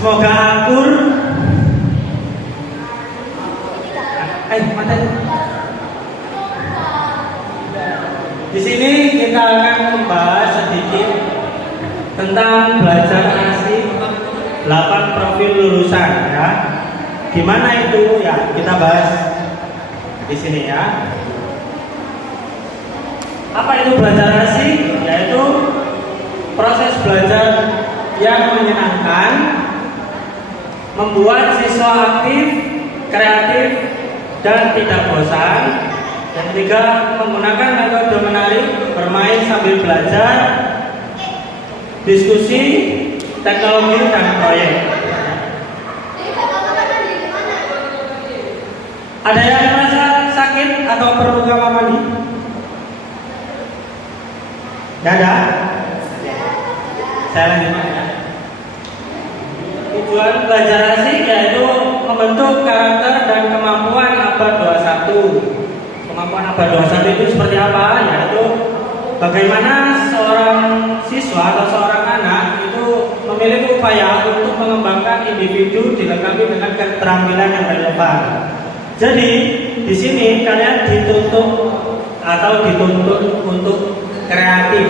Semoga akur. Materi. Di sini kita akan membahas sedikit tentang belajar asik 8 profil lulusan ya. Gimana itu ya? Kita bahas di sini ya. Apa itu belajar asik? Yaitu proses belajar yang menyenangkan, membuat siswa aktif, kreatif, dan tidak bosan. Yang ketiga, menggunakan metode menarik, bermain sambil belajar, diskusi, teknologi, dan proyek. Ada yang merasa sakit atau perlu kamar mandi? Tidak ada? Saya lanjutkan ya. Tujuan belajar asik yaitu membentuk karakter dan kemampuan abad 21. Kemampuan abad 21 itu seperti apa? Yaitu bagaimana seorang siswa atau seorang anak itu memiliki upaya untuk mengembangkan individu dilengkapi dengan keterampilan yang relevan. Jadi di sini kalian dituntut untuk kreatif.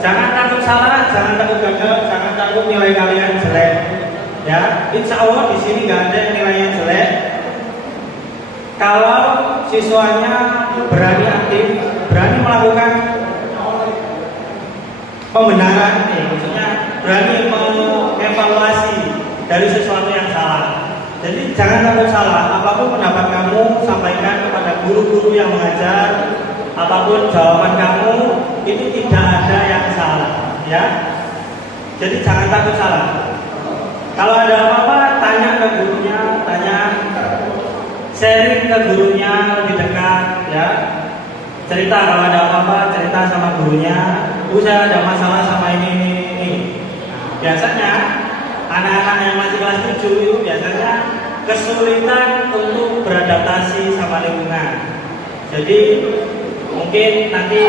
Jangan takut salah, jangan takut gagal, jangan takut nilai kalian jelek. Ya, insya Allah di sini nggak ada yang nilainya jelek. Kalau siswanya berani aktif, berani melakukan pembenaran, maksudnya berani mengevaluasi dari sesuatu yang salah. Jadi jangan takut salah. Apapun pendapat kamu sampaikan kepada guru-guru yang mengajar. Apapun jawaban kamu itu tidak ada yang salah, ya. Jadi jangan takut salah. Kalau ada apa-apa, tanya ke gurunya, sharing ke gurunya lebih dekat, ya. Cerita kalau ada apa-apa, cerita sama gurunya. Saya ada masalah sama ini. Biasanya anak-anak yang masih kelas 7 itu biasanya kesulitan untuk beradaptasi sama lingkungan. Jadi mungkin nanti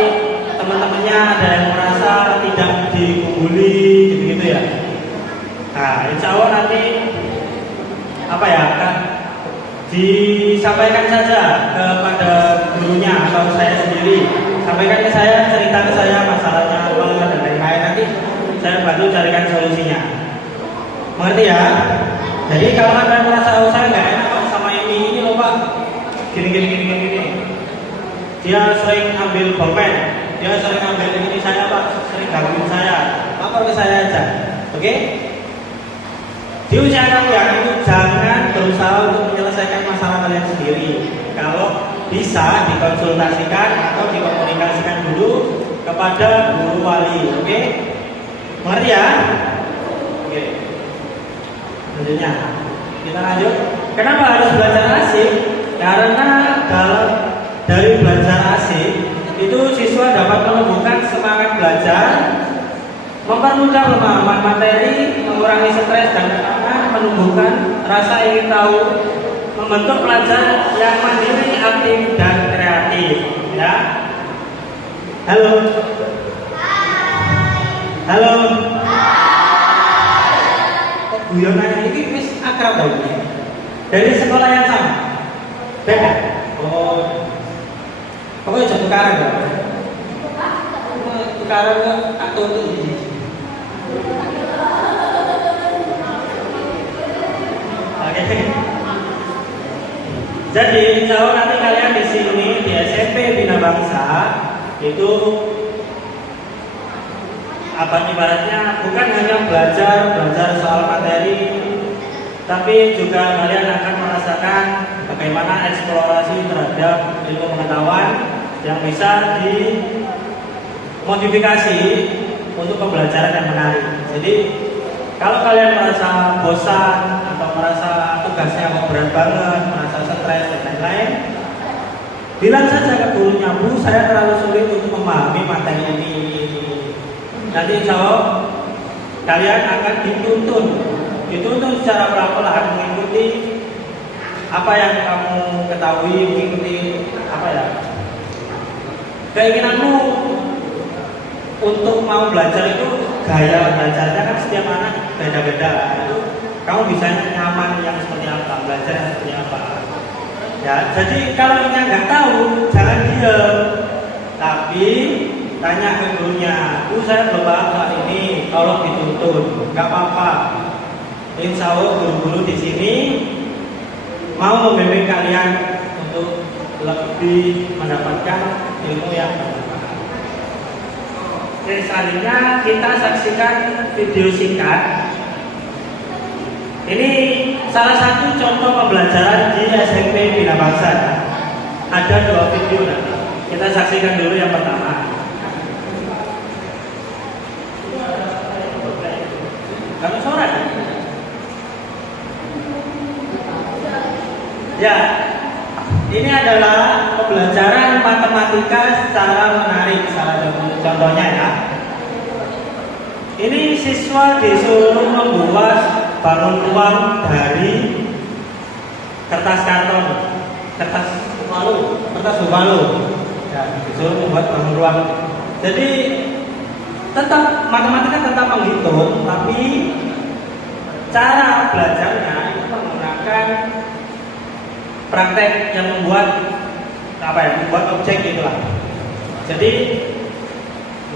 teman-temannya ada yang merasa tidak dibully gitu-gitu ya. Nah, insya Allah nanti disampaikan saja kepada gurunya atau saya sendiri. Sampaikan ke saya, cerita ke saya masalahnya apa dan lain-lain. Nanti saya bantu carikan solusinya. Mengerti ya? Jadi kalau ada merasa saya nggak enak Pak sama ini loh Pak, gini. Dia sering ambil bolpen, dia sering ambil ini saya Pak, sering gangguin saya. Lapor ke saya aja, oke? Di usia kalian itu jangan berusaha untuk menyelesaikan masalah kalian sendiri. Kalau bisa dikonsultasikan atau dikomunikasikan dulu kepada guru wali, oke? Mengerti ya? Oke. Selanjutnya kita lanjut. Kenapa harus belajar asik? Karena dari belajar asik itu siswa dapat menumbuhkan semangat belajar, mempermudah pemahaman materi, mengurangi stres dan tekanan, menumbuhkan rasa ingin tahu, membentuk pelajar yang mandiri, aktif dan kreatif. Ya. Halo. Halo. Guyonan ini wis akrab tau. Dari sekolah yang sama. Beda. Oh. Pokoknya jangan tukaran ya. Tukaran atau ini. Oke. Jadi insya Allah nanti kalian di sini di SMP Bina Bangsa itu ibaratnya bukan hanya belajar soal materi, tapi juga kalian akan merasakan bagaimana eksplorasi terhadap ilmu pengetahuan yang bisa dimodifikasi untuk pembelajaran yang menarik. Jadi kalau kalian merasa bosan atau merasa tugasnya kok berat banget, merasa stres dan lain-lain, bilang saja ke gurunya, Bu, saya terlalu sulit untuk memahami materi ini. Nanti insya Allah kalian akan dituntun secara pelan-pelan mengikuti apa yang kamu ketahui, mengikuti keinginanmu untuk mau belajar itu. Gaya belajarnya kan setiap anak beda-beda. Itu kamu bisa nyaman yang seperti apa, belajar yang seperti apa. Ya, jadi kalau nggak tahu, jangan diam, tapi tanya ke gurunya. Saya belum paham soal ini, tolong dituntun. Nggak apa-apa. Insya Allah guru-guru di sini mau membimbing kalian untuk lebih mendapatkan ilmu yang bermanfaat. Oke, selanjutnya kita saksikan video singkat. Ini salah satu contoh pembelajaran di SMP Bina Bangsa. Ada 2 video nanti. Kita saksikan dulu yang pertama. Kamu suara? Ya, ini adalah pembelajaran matematika secara menarik. Salah satu contohnya ya. Ini siswa disuruh membuat balon ruang dari kertas karton, kertas bubalu. Ya, disuruh membuat balon ruang. Jadi tetap matematika tetap menghitung, tapi cara belajarnya itu menggunakan praktek yang membuat membuat objek gitulah. Jadi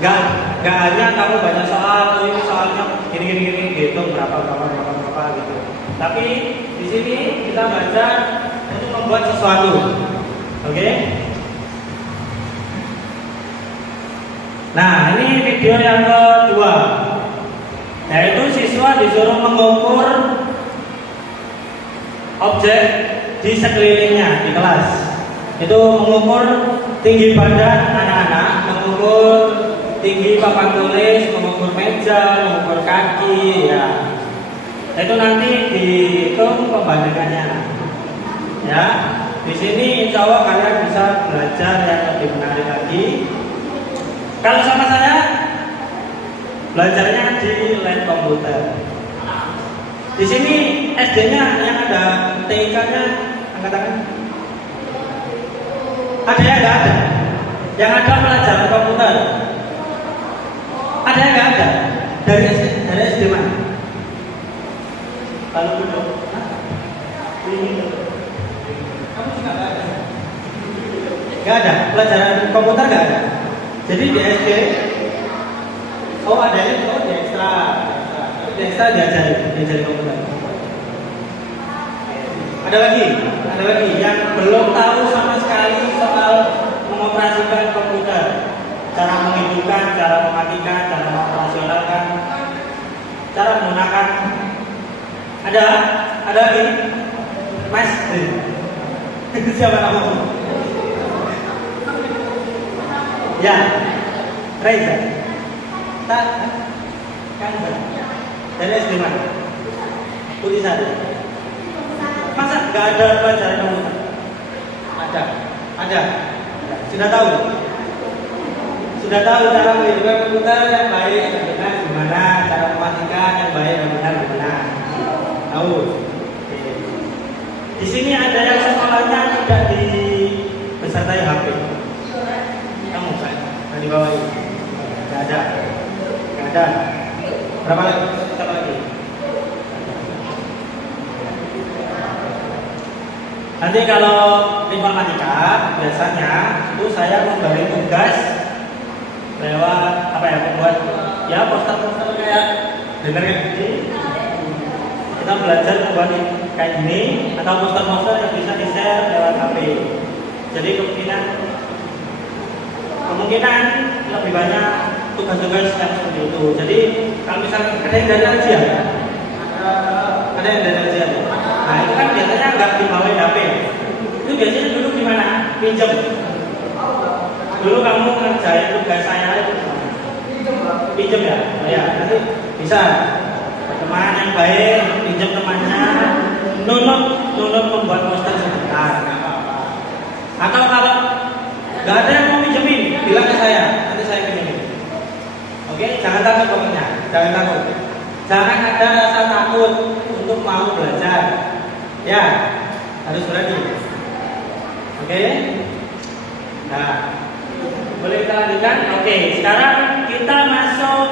nggak hanya kamu baca soal, ini soalnya gini hitung berapa gitu. Tapi di sini kita baca untuk membuat sesuatu. Oke? Nah, ini video yang kedua. Yaitu siswa disuruh mengukur objek di sekelilingnya di kelas. Itu mengukur tinggi badan anak-anak, mengukur tinggi papan tulis, mengukur meja, mengukur kaki, ya. Itu nanti dihitung pembandingannya. Ya, di sini insya Allah kalian bisa belajar yang lebih menarik lagi. Kalau sama saya, belajarnya di lab komputer. Di sini SD-nya yang ada TIK-nya, angkat tangan. Ada yang nggak ada? Yang ada pelajaran komputer. Ada yang nggak ada? Dari SD mana? Kalau belum, kamu juga nggak ada? Nggak ada, pelajaran komputer nggak ada. Jadi di SD, di ekstra diajari komputer. Ada lagi yang belum tahu sama sekali soal mengoperasikan komputer, cara menghidupkan, cara mematikan, cara mengoperasionalkan, cara menggunakan. Ada lagi, Mas. Siapa kamu? Ya, Reza. Tak, kan dari SD mana? Putih Sari. Masa nggak ada pelajaran komputer? Ada. Sudah tahu cara menghidupkan komputer yang baik dan benar gimana, cara mematikan yang baik dan benar gimana? Tahu. Di sini ada yang sekolahnya tidak disertai HP. Kamu kan? Di bawah ini. Nggak ada. Berapa lagi? Siapa lagi? Nanti kalau informatika biasanya itu saya memberi tugas lewat membuat poster-poster kayak dengar gini. Kita belajar membuat kayak gini atau poster-poster yang bisa di-share lewat HP. Jadi kemungkinan lebih banyak tugas-tugas yang seperti itu. Jadi kalau misalnya ada yang dari ujian, ada yang dari ujian. Nah itu kan biasanya nggak dibawain HP. Itu biasanya dulu gimana? Pinjam. Dulu kamu ngerjain tugas saya itu pinjam ya? Ya nanti bisa teman yang baik pinjam temannya, nunut membuat poster sebentar, nggak apa-apa. Atau kalau nggak ada yang mau pinjemin, bilang ke saya, nanti saya pinjemin. Oke, jangan takut pokoknya, jangan takut. Jangan ada rasa takut untuk mau belajar. Ya, harus berani. Oke. Nah, boleh kita lanjutkan? Oke, sekarang kita masuk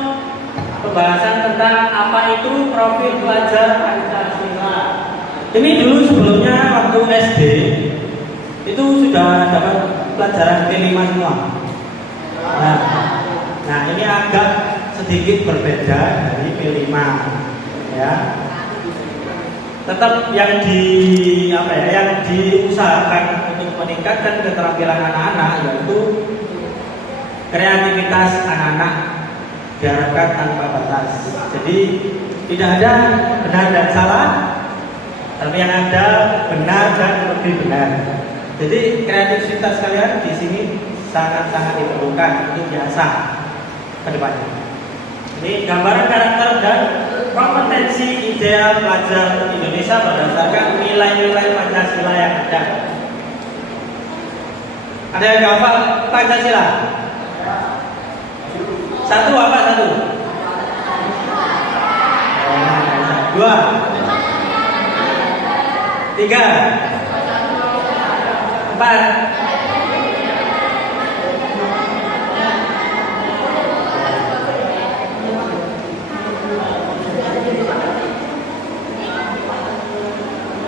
pembahasan tentang apa itu profil pelajar Pancasila. Ini dulu sebelumnya waktu SD itu sudah dapat pelajaran P5 semua. Nah, nah ini agak sedikit berbeda dari P5 ya. Tetap yang yang diusahakan untuk meningkatkan keterampilan anak-anak yaitu kreativitas anak-anak diharapkan tanpa batas. Jadi tidak ada benar dan salah, tapi yang ada benar dan lebih benar. Jadi kreativitas kalian di sini sangat-sangat diperlukan untuk biasa ke depannya. Ini gambaran karakter dan kompetensi ideal pelajar Indonesia berdasarkan nilai-nilai Pancasila yang ada. Ada yang hafal Pancasila? Satu apa satu? Dua, tiga, empat.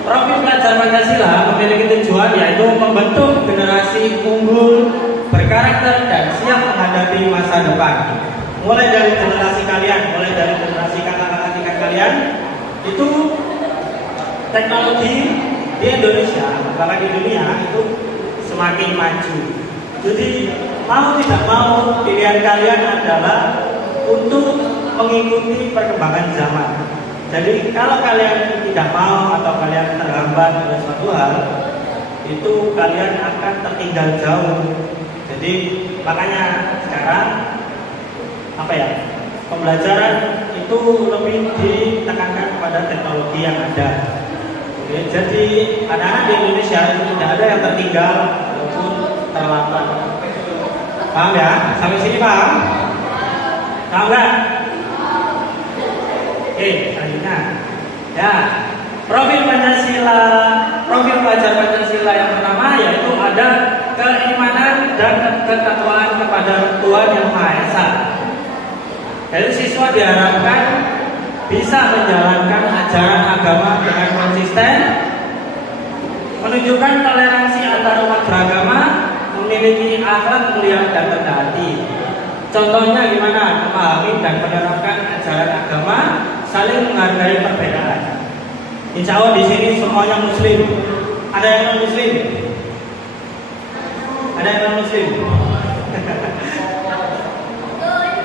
Profil pelajar Pancasila memiliki tujuan yaitu membentuk generasi unggul, berkarakter dan siap menghadapi masa depan. Mulai dari generasi kalian, mulai dari generasi kakak-kakak tingkat kalian, itu teknologi di Indonesia, bahkan di dunia itu semakin maju. Jadi mau tidak mau pilihan kalian adalah untuk mengikuti perkembangan zaman. Jadi kalau kalian tidak mau atau kalian terhambat oleh suatu hal, itu kalian akan tertinggal jauh. Jadi makanya sekarang pembelajaran itu lebih ditekankan kepada teknologi yang ada. Oke, jadi anak-anak di Indonesia itu tidak ada yang tertinggal ataupun terlambat. Paham ya? Sampai sini paham? Paham nggak? Oke, selanjutnya ya, profil Pancasila, profil pelajar Pancasila yang pertama yaitu ada keimanan dan ketakwaan kepada Tuhan Yang Maha Esa. Jadi siswa diharapkan bisa menjalankan ajaran agama dengan konsisten, menunjukkan toleransi antar umat beragama, memiliki akhlak mulia dan rendah hati. Contohnya gimana? Memahami dan menerapkan ajaran agama, saling menghargai perbedaan. Insya Allah di sini semuanya Muslim. Ada yang non Muslim? Ada yang non Muslim?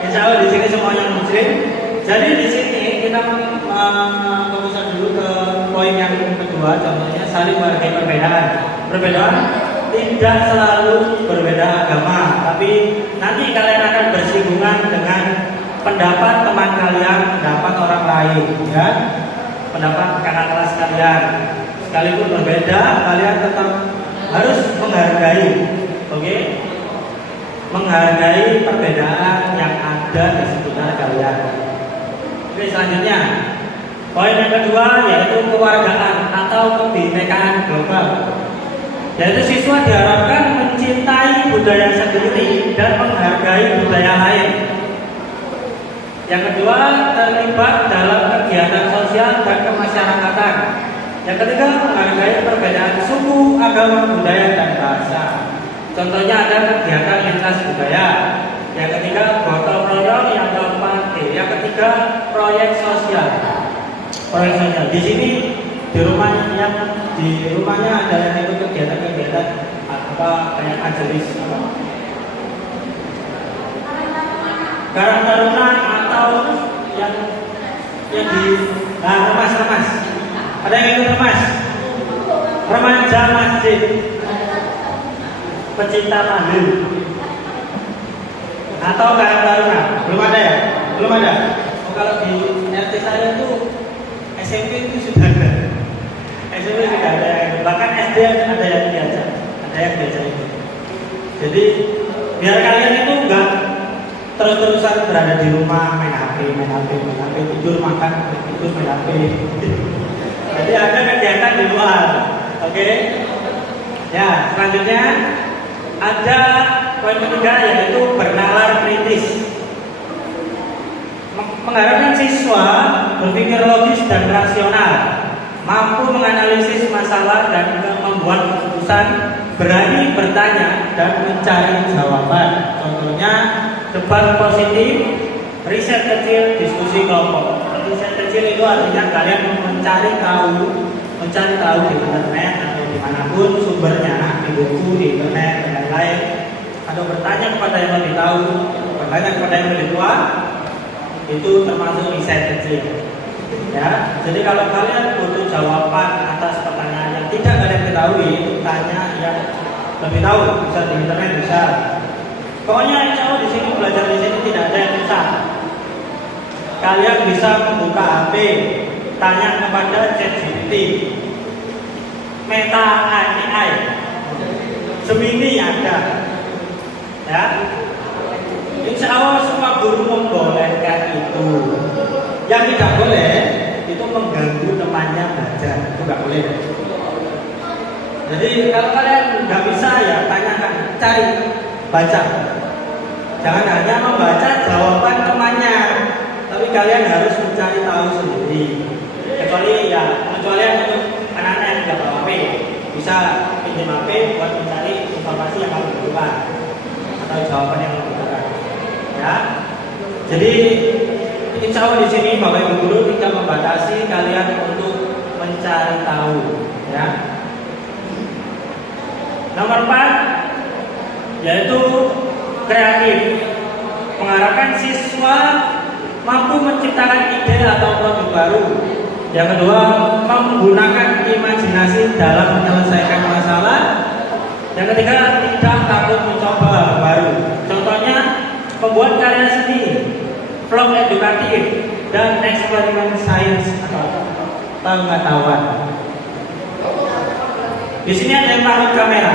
Insya Allah di sini semuanya Muslim. Jadi di sini kita fokuskan dulu ke poin yang kedua. Contohnya saling menghargai perbedaan. Perbedaan tidak selalu berbeda agama, tapi nanti kalian akan bersinggungan dengan pendapat teman kalian, pendapat orang lain, ya, pendapat kakak kelas kalian. Sekalipun berbeda, kalian tetap harus menghargai, oke? Menghargai perbedaan yang ada di sekitar kalian. Oke, selanjutnya poin yang kedua yaitu kewargaan atau kebinekaan global. Yaitu siswa diharapkan mencintai budaya sendiri dan menghargai budaya lain. Yang kedua, terlibat dalam kegiatan sosial dan kemasyarakatan. Yang ketiga, menghargai perbedaan suku, agama, budaya, dan bahasa. Contohnya ada kegiatan lintas budaya. Yang ketiga, gotong royong. Yang keempat, yang ketiga, proyek sosial. Proyek sosial. Di sini di rumahnya ada yang ikut kegiatan-kegiatan kayak majelis Karang Taruna atau yang di remas. Ada yang ikut remas? Remaja masjid, pecinta mandir, atau Karang Taruna? Belum ada ya? Belum ada. Kalau di RT saya itu SMP itu sudah ada. SMP sudah ada yang, bahkan SD ada yang diajak itu. Jadi biar kalian itu enggak terus-terusan berada di rumah main HP, tidur makan, tidur main HP. Jadi ada kegiatan di luar, oke? Ya, selanjutnya ada poin ketiga yaitu bernalar kritis. Mengharapkan siswa berpikir logis dan rasional, mampu menganalisis masalah dan membuat keputusan, berani bertanya dan mencari jawaban. Contohnya debat positif, riset kecil, diskusi kelompok. Riset kecil itu artinya kalian mencari tahu di internet atau dimanapun sumbernya, di buku, di internet dan lain-lain, atau bertanya kepada yang lebih tahu, bertanya kepada yang lebih tua, itu termasuk riset kecil. Ya, jadi kalau kalian butuh jawaban atas pertanyaan yang tidak kalian ketahui, itu tanya yang lebih tahu, bisa di internet, bisa. Pokoknya insya Allah di sini belajar di sini tidak ada yang susah. Kalian bisa membuka HP, tanya kepada ChatGPT, Meta AI, Gemini ada. Ya, insya Allah semua guru membolehkan itu. Yang tidak boleh itu mengganggu temannya belajar, itu nggak boleh. Jadi kalau kalian nggak bisa ya tanyakan, cari, baca. Jangan hanya membaca jawaban temannya, tapi kalian harus mencari tahu sendiri. Kecuali untuk anak-anak yang tidak bawa HP, bisa pinjam HP buat mencari informasi yang kamu butuhkan atau jawaban yang kamu butuhkan. Ya, jadi insya Allah di sini Bapak Ibu Guru tidak membatasi kalian untuk mencari tahu. Ya. Nomor 4 yaitu kreatif, mengarahkan siswa mampu menciptakan ide atau produk baru. Yang kedua, menggunakan imajinasi dalam menyelesaikan masalah. Yang ketiga, tidak takut mencoba hal baru. Contohnya, membuat karya seni, vlog edukatif, dan eksperimen sains atau pengetahuan. Di sini ada yang takut kamera.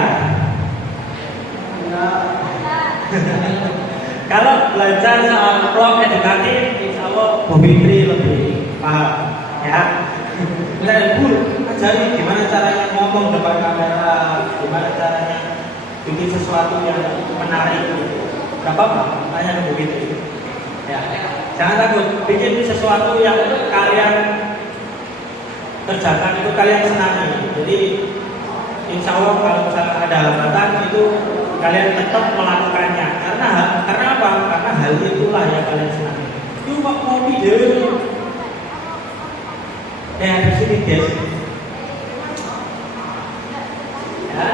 Kalau belajar soal vlog edukatif, insya Allah Bu Fitri lebih paham. Ya, kita ajari gimana caranya ngomong depan kamera, gimana caranya bikin sesuatu yang menarik. Gak apa-apa, tanya ke Bu Fitri. Ya, jangan takut, bikin sesuatu yang kalian kerjakan itu kalian senangi. Jadi insya Allah kalau misalnya ada hambatan itu kalian tetap melakukannya. Karena apa? Karena hal itulah yang kalian senangi. Itu mau video. Di sini guys. Ya.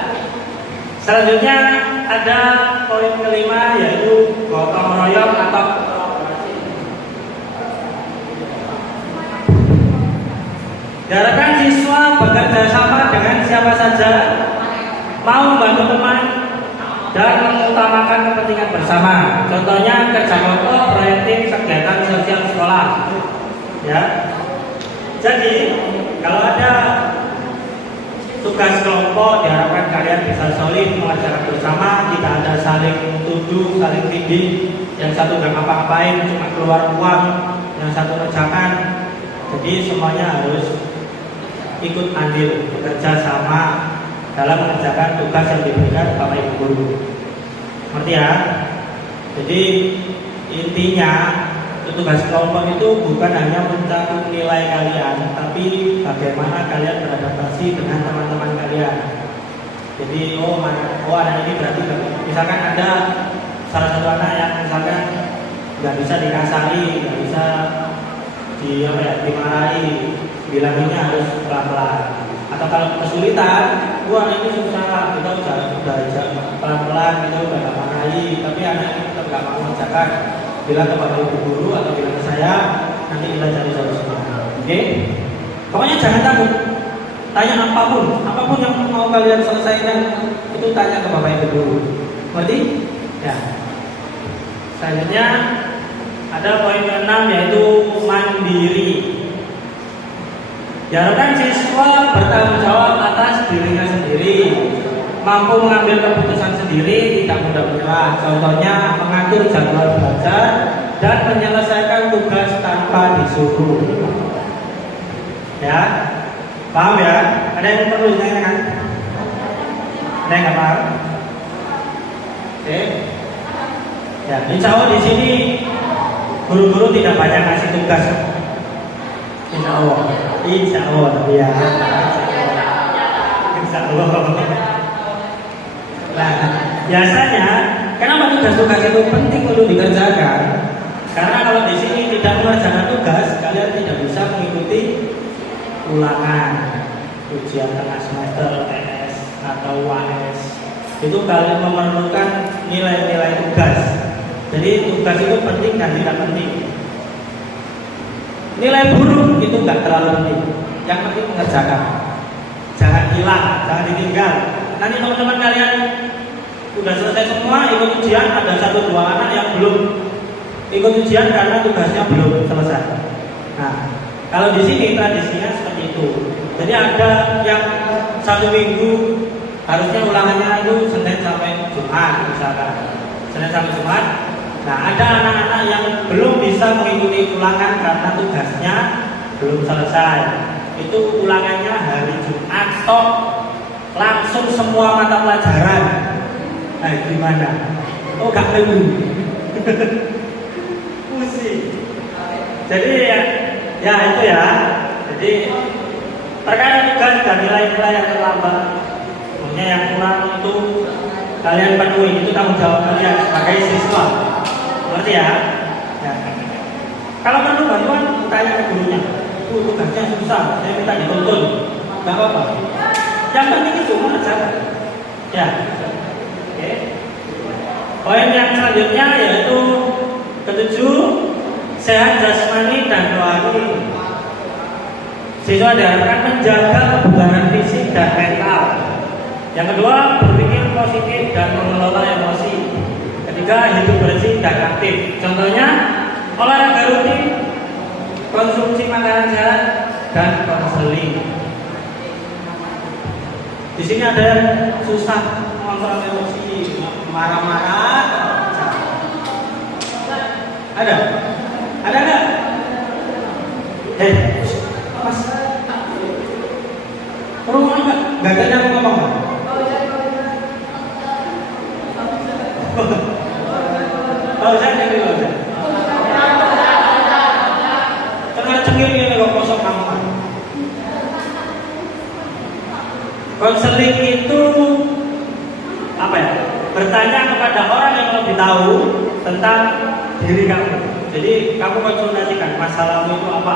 Selanjutnya ada poin kelima yaitu gotong royong atau diharapkan siswa bekerja sama dengan siapa saja, mau membantu teman dan mengutamakan kepentingan bersama. Contohnya kerja kelompok, proyek tim, kegiatan sosial sekolah. Ya. Jadi kalau ada tugas kelompok diharapkan kalian bisa solid mengerjakan bersama, tidak ada saling tuduh, saling tinggi. Yang satu nggak ngapa-ngapain, cuma keluar uang, yang satu kerjakan. Jadi semuanya harus ikut andil bekerja sama dalam mengerjakan tugas yang diberikan Bapak Ibu Guru. Ngerti ya? Jadi intinya tugas kelompok itu bukan hanya mencakup nilai kalian, tapi bagaimana kalian beradaptasi dengan teman-teman kalian. Jadi anak ini berarti misalkan ada salah satu anak yang misalkan nggak bisa dikasari, nggak bisa dimarahi, bilangnya harus pelan-pelan. Atau kalau kesulitan, ini susah, kita udah pelan-pelan, kita udah gak marahi, tapi anak ini tetap gak mau mengerjakan. Bilang kepada ibu guru atau bilang ke saya, nanti kita cari solusinya. Oke? Pokoknya jangan takut. Tanya apapun yang mau kalian selesaikan, itu tanya ke Bapak Ibu Guru. Ngerti? Ya. Selanjutnya ada poin ke-6 yaitu mandiri. Diharapkan siswa bertanggung jawab atas dirinya sendiri, mampu mengambil keputusan sendiri, tidak mudah menyerah. Contohnya mengatur jadwal belajar dan menyelesaikan tugas tanpa disuruh. Ya, paham ya? Ada yang perlu ditanyakan? Ada yang nggak paham? Oke. Ya, insya Allah di sini guru-guru tidak banyak ngasih tugas. Insya Allah. Insya Allah ya. Insya Allah. Nah, biasanya kenapa tugas-tugas itu penting untuk dikerjakan? Karena kalau di sini tidak mengerjakan tugas, kalian tidak bisa mengikuti ulangan ujian tengah semester TS atau UAS. Itu kalian memerlukan nilai-nilai tugas. Jadi tugas itu penting dan tidak penting. Nilai buruk itu nggak terlalu penting. Yang penting mengerjakan. Jangan hilang, jangan ditinggal. Nanti teman-teman kalian sudah selesai semua ikut ujian, ada 1-2 anak yang belum ikut ujian karena tugasnya belum selesai. Nah, kalau di sini tradisinya seperti itu. Jadi ada yang 1 minggu harusnya ulangannya itu Senin sampai Jumat misalkan. Senin sampai Jumat. Nah, ada anak-anak yang belum bisa mengikuti ulangan karena tugasnya belum selesai. Itu ulangannya hari Jumat tok, langsung semua mata pelajaran. Nah, gimana? Oh, gak perlu. Pusing. Jadi ya itu ya. Jadi terkait tugas dan nilai-nilai yang terlambat, maksudnya yang kurang itu kalian penuhi, itu tanggung jawab kalian sebagai siswa. Berarti ya. Kalau perlu bantuan, tanya ke gurunya. Tugasnya susah, saya minta dituntun. Gak apa-apa. Yang penting itu mengerjakan. Ya. Oke. Poin yang selanjutnya yaitu ketujuh, sehat jasmani dan rohani. Siswa diharapkan menjaga kebugaran fisik dan mental. Yang kedua, berpikir positif dan mengelola emosi. Ketiga, hidup bersih dan aktif. Contohnya, olahraga rutin, konsumsi makanan sehat, dan konseling. Di sini ada yang susah mengontrol emosi, marah-marah. Ada? Ada nggak? Mas, rumah nggak? Nggak ada yang ngomong nggak? Oh, saya jadi loh. Tengah cengir ini kok kosong kamu. Konseling itu apa ya? Bertanya kepada orang yang lebih tahu tentang diri kamu. Jadi kamu konsultasikan masalahmu itu apa?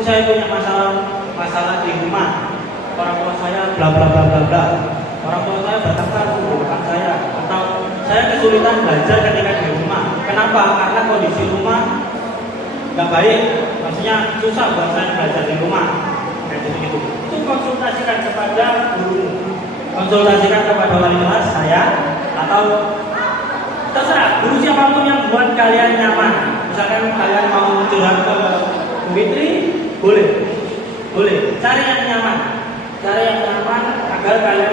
Saya punya masalah di rumah. Orang tua saya bla bla bla bla bla. Orang tua saya bertengkar dengan saya, atau saya kesulitan belajar ketika di rumah. Kenapa? Karena kondisi rumah nggak baik. Maksudnya susah buat saya belajar di rumah. Kayak gitu. Itu konsultasikan kepada guru, konsultasikan kepada wali kelas saya, atau terserah guru siapapun yang buat kalian nyaman. Misalkan kalian mau curhat ke Bu Fitri, boleh. Cari yang nyaman agar kalian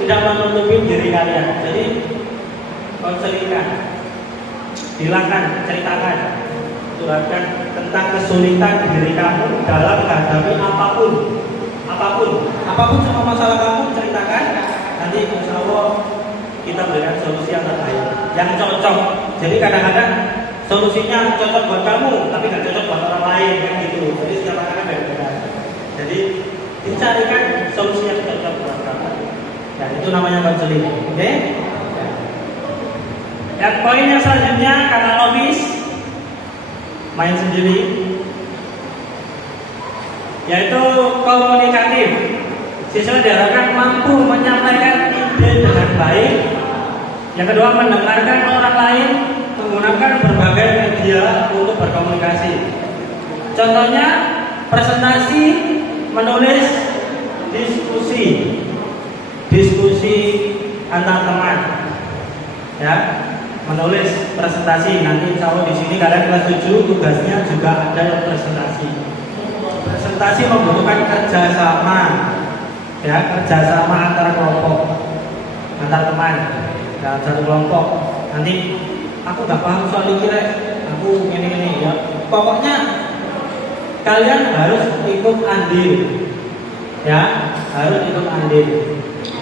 tidak menutupi diri kalian. Jadi konselingkan, bilangkan, ceritakan, curhatkan tentang kesulitan diri kamu dalam menghadapi apapun semua masalah kamu, ceritakan. Nanti insya Allah kita berikan solusi yang terbaik, yang cocok. Jadi kadang-kadang solusinya cocok buat kamu, tapi nggak cocok buat orang lain, kan gitu. Jadi setiap orang beda-beda. Jadi dicarikan solusi yang cocok buat kamu. Dan itu namanya konseling. Oke? Dan poin yang selanjutnya, kata Lobis, main sendiri, yaitu komunikatif. Siswa diharapkan mampu menyampaikan ide dengan baik. Yang kedua, mendengarkan orang lain, menggunakan berbagai media untuk berkomunikasi. Contohnya presentasi, menulis, diskusi antar teman, ya, menulis presentasi. Nanti insya Allah di sini kalian kelas 7 tugasnya juga ada yang presentasi. Presentasi membutuhkan kerjasama, ya, kerjasama antar kelompok, antar teman dalam satu kelompok. Nanti aku nggak paham soal ini, aku ini ya. Pokoknya kalian harus ikut andil, ya, harus ikut andil.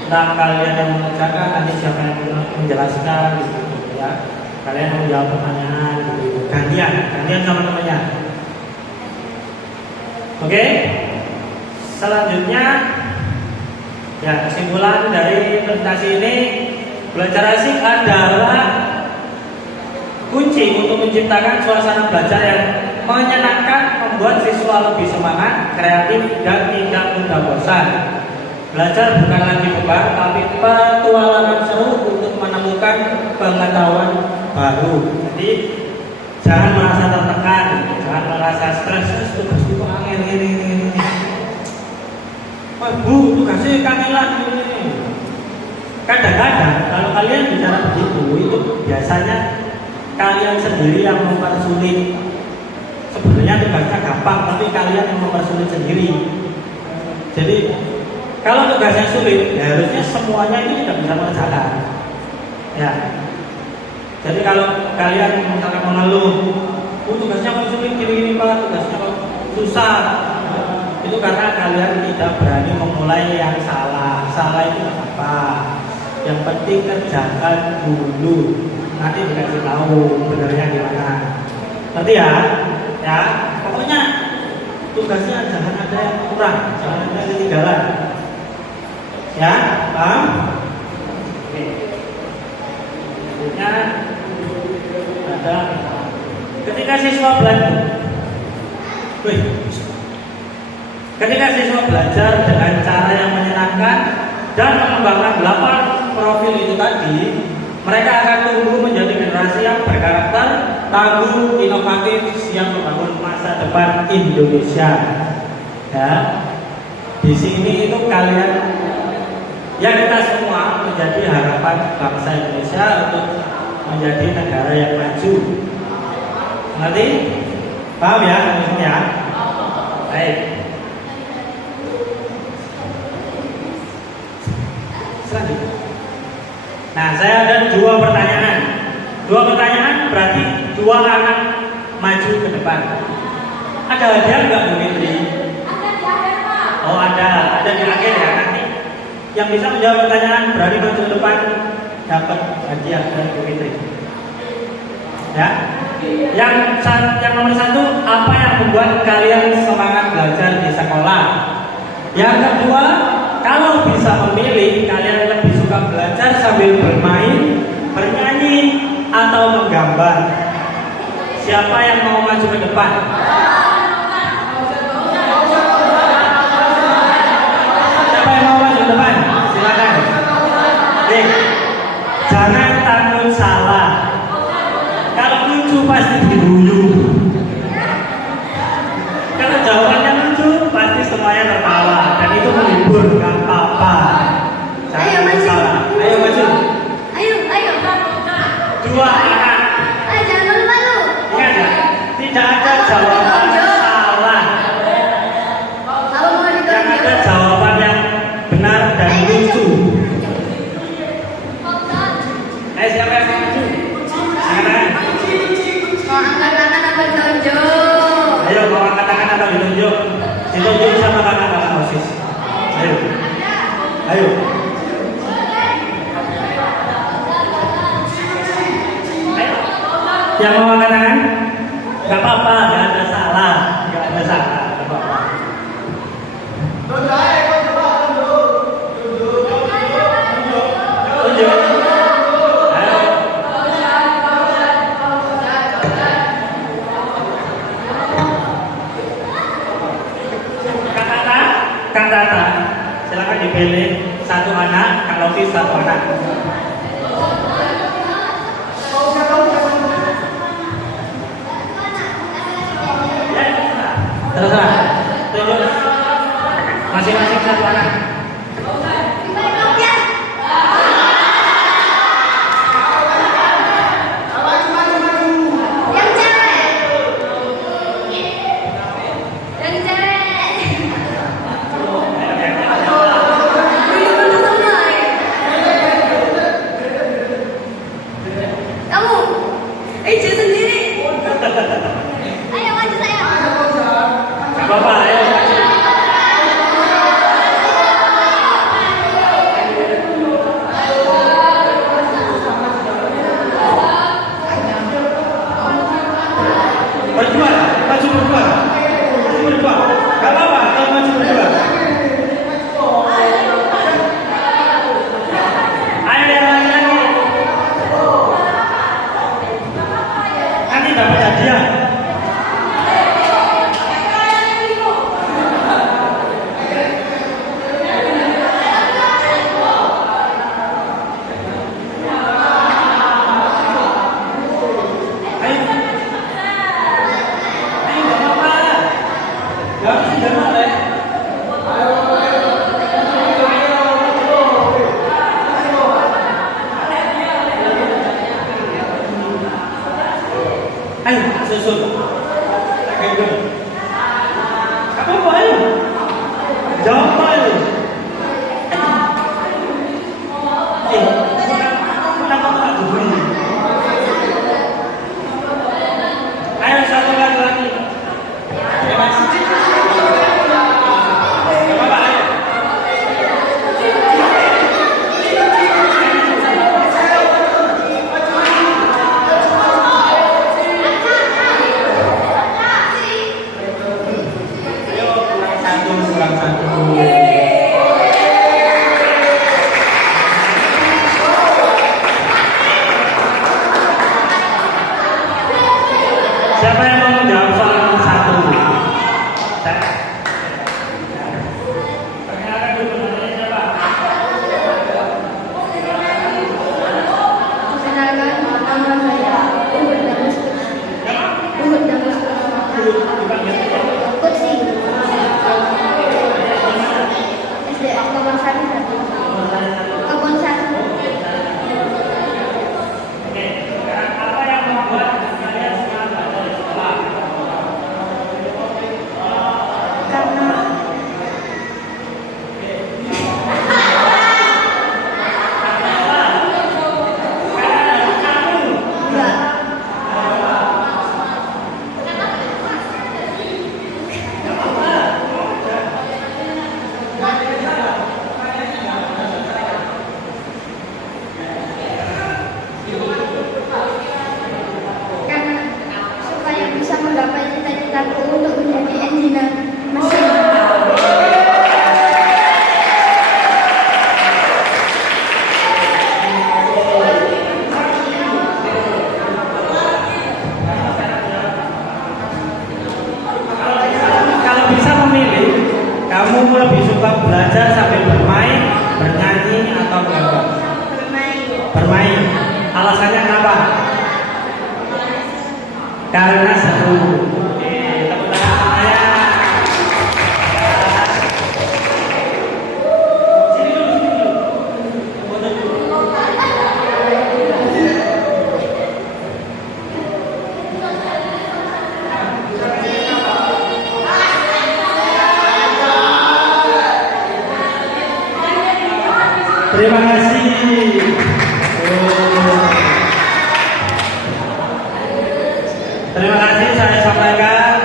Nah, kalian yang mengerjakan, nanti siapa yang menjelaskan, gitu, ya. Kalian menjawab pertanyaan, gitu. Gantian sama temannya. Oke. Selanjutnya, ya kesimpulan dari presentasi ini, belajar asik adalah kunci untuk menciptakan suasana belajar yang menyenangkan, membuat siswa lebih semangat, kreatif, dan tidak mudah bosan. Belajar bukan lagi beban, tapi petualangan seru untuk menemukan pengetahuan baru. Jadi jangan merasa tertekan, jangan merasa stres, tugas itu angin ini. Wah bu, tugasnya kangelan ini. Kadang-kadang kalau kalian bicara begitu, itu biasanya kalian sendiri yang mempersulit. Sebenarnya tugasnya gampang, tapi kalian yang mempersulit sendiri. Jadi kalau tugasnya sulit, ya harusnya semuanya ini tidak bisa mengerjakan. Ya. Jadi kalau kalian misalkan mengeluh, tugasnya kok sulit gini pak, tugasnya kok susah, itu karena kalian tidak berani memulai yang salah. Salah itu apa? Yang penting kerjakan dulu. Nanti dikasih tahu benernya gimana. Nanti ya, pokoknya tugasnya jangan ada yang kurang, jangan ada yang ketinggalan. Ya, paham? Oke. Selanjutnya ada ketika siswa belajar. Ketika siswa belajar dengan cara yang menyenangkan dan mengembangkan 8 profil itu tadi, mereka akan tumbuh menjadi generasi yang berkarakter, tangguh, inovatif, siap membangun masa depan Indonesia. Ya, di sini itu kalian, ya kita semua menjadi harapan bangsa Indonesia untuk menjadi negara yang maju. Nanti paham ya maksudnya? Baik. Selanjutnya. Nah, saya ada 2 pertanyaan. 2 pertanyaan berarti 2 anak maju ke depan. Ada hadiah nggak Bu Fitri? Ada di akhir Pak. Oh ada di akhir ya nanti. Yang bisa menjawab pertanyaan berani maju ke depan dapat hadiah dari Bu Fitri. Ya. Yang nomor 1, apa yang membuat kalian semangat belajar di sekolah? Yang kedua, kalau bisa memilih, kalian lebih suka belajar sambil bermain, bernyanyi, atau menggambar? Siapa yang mau maju ke depan? Siapa yang mau maju ke depan? Silakan. Nih, jangan takut salah. Kalau lucu pasti diguyu. Kalau jawabannya lucu, pasti semuanya tertawa dan itu menghibur, nggak apa-apa. Jangan takut salah. Ayo maju. Ayo. 2 anak. Ayo jangan malu-malu. Ingat ya, tidak ada jawaban salah. Yang ada jawaban yang benar dan lucu. Ayo siapa yang mau maju? Silakan. Mau angkat tangan apa tunjuk? Ayo mau angkat tangan atau ditunjuk? Ditunjuk sama kakak OSIS. Ayo. Ayo. Yang mau angkat tangan? Gak apa-apa, gak ada salah. Gak ada salah, gak apa-apa. Tunjuk. Ayo. Kak Tata, silakan dipilih 1 anak, Kak Lofi 1 anak. Terserah. Tunjuk. Masing-masing 1 anak. Yang cewek. Yang cewek. Kamu. Ije sendiri. Ayo maju saya. Gak apa-apa, ayo. kurang satu. Siapa yang mau menjawab soal nomor satu? Perkenalkan dulu namanya siapa? Perkenalkan, nama saya Uhud Damus. Uhud Damus. Kutsi. SD Oktober 1. Kebun 1. Oke, apa yang membuat kalian semangat belajar di sekolah? Karena enggak. Karena supaya bisa menggapai cita-citaku untuk menjadi engineer mesin. Kalau bisa memilih, kamu lebih suka belajar sambil bermain, bernyanyi, atau bergambar? Bermain. Bermain. Alasannya kenapa? Karena seru. Oke, tepuk tangan semuanya. Sini dulu, sini dulu. Foto dulu. Terima kasih. Terima kasih saya sampaikan.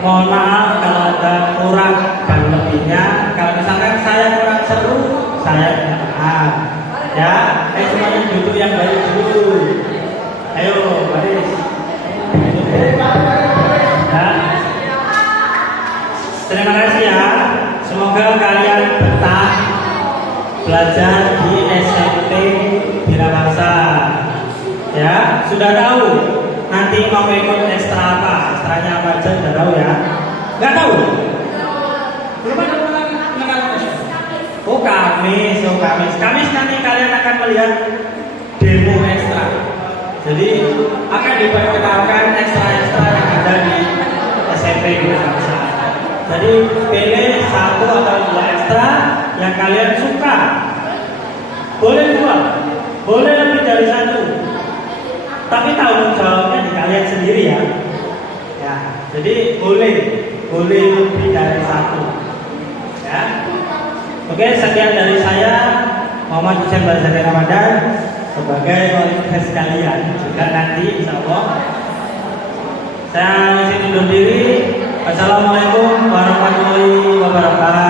Mohon maaf kalau ada kurang dan lebihnya. Kalau misalkan saya kurang seru, saya minta maaf. Ya, semuanya duduk yang baik dulu. Ayo, baris. Ya. Terima kasih ya. Semoga kalian betah belajar di SMP Birawaksa. Ya, sudah tahu nanti mau ikut ekstra apa? Ekstranya apa aja sudah tahu ya? Nggak tahu? Belum ada Oh Kamis, Kamis nanti kalian akan melihat demo ekstra. Jadi akan diperkenalkan ekstra-ekstra yang ada di SMP Birawaksa. Jadi pilih satu atau dua ekstra yang kalian suka. Boleh dua, boleh lebih dari satu. Tapi tanggung jawabnya di kalian sendiri ya. Ya, jadi boleh lebih dari satu. Ya. Oke, sekian dari saya, Muhammad Hussein Bazari Ramadan sebagai wali kelas kalian. Juga nanti insya Allah saya isi undur diri. Assalamualaikum warahmatullahi wabarakatuh.